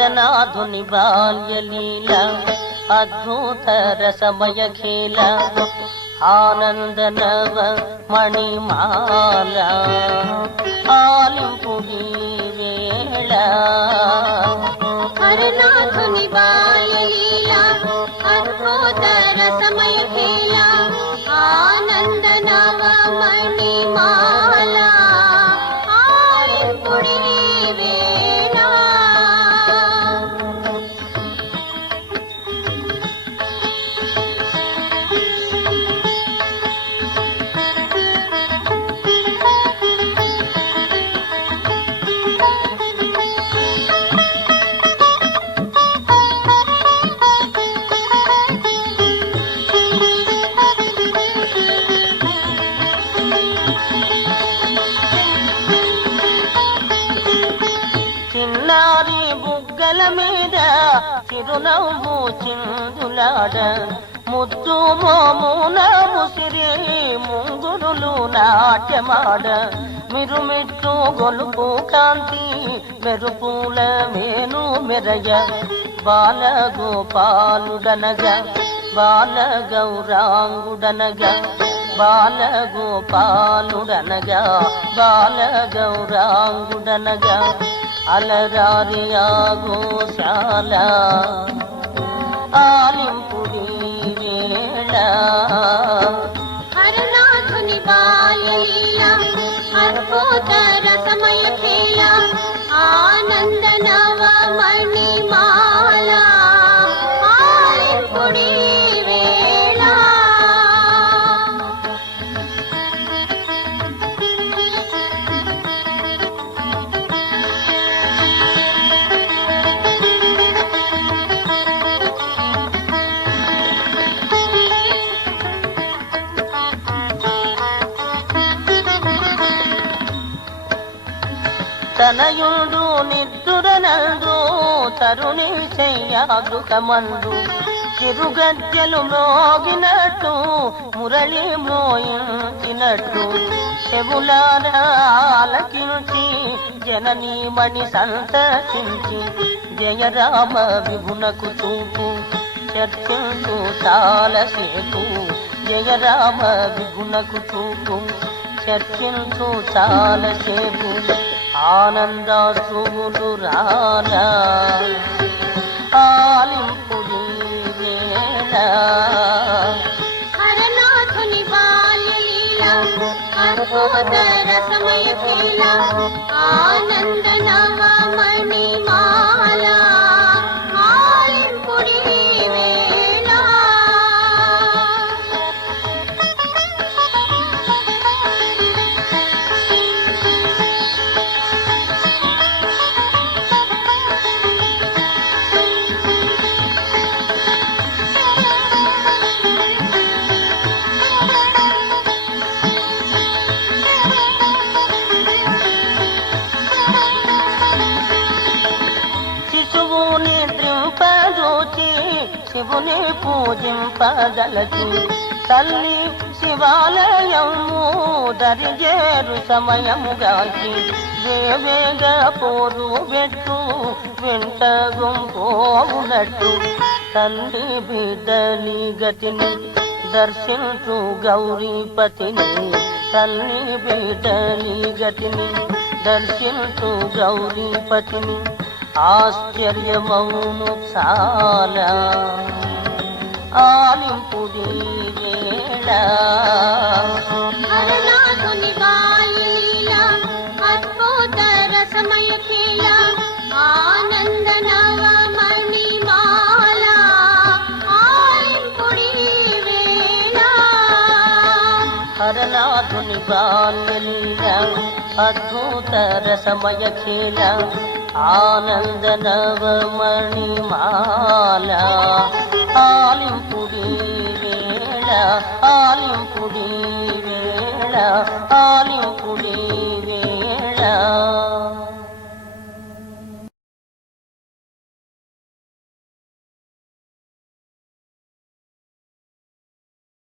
హరనాథుని బాల్యలీల అద్భుత రసమయ ఖేల ఆనందనవ మణిమాల ఆలింపు వేళ హరనాథుని బాల్యలీల అద్భుత రసమయ ఖేల ఆనంద చిన్నారి బుగ్గల మీద చిరునవ్వు చిందులాడ. ముద్దు మోమున ముసిరి ముంగురులు నాట్యమాడ. మిరుమిట్టు గొలుపు కాంతి మెరుపుల మేను మెరయ. బాల గోపాలుడనగ బాల గౌరాంగుడనగ బాల గోపాలుడనగా బాల గౌరాంగుడనగా అలరారియా గోశాల ఆలింపుడి వేళ. హరనాథుని బాలలీల అద్భుత రసమయ ఖేల ఆనంద నవమణి తనయుడు నిద్దురనందు తరుణి చెయ్యాదుకమందు చిరుగజ్జలు మోగినట్టు మురళి మోయించినట్టు. చెవులారా ఆలకించి జననీమణి సంతసించి జయరామ విభునకు చూపు చర్చించు చాలసేపు. జయరామ విభునకు చూపు చర్చించు చాలసేపు. ఆనందాశ్రువులు రాలా ఆలింపుడి హరనాథుని బాల్యలీల అద్భుత రసమయ ఆనంద నవమణి మాల శివుని పూజింపదలచి. తల్లి శివాలయము దరిజేరు సమయముగాకి దేవేగ పోరు పెట్టు వెంట గుంపోవునట్టు తల్లి బిడ్డలి గతిని దర్శించు గౌరీపతిని తల్లి బిడ్డలి గతిని దర్శించు గౌరీపతిని ఆశ్చర్యమౌను చాలా. ఆలింపుడి వేళ. అద్భుత రసమయ ఖేల ఆనంద ఆలింపుడి వేళ. హరనాథుని బాల్యలీల అద్భుత రసమయ ఖేల ఆనంద మాల.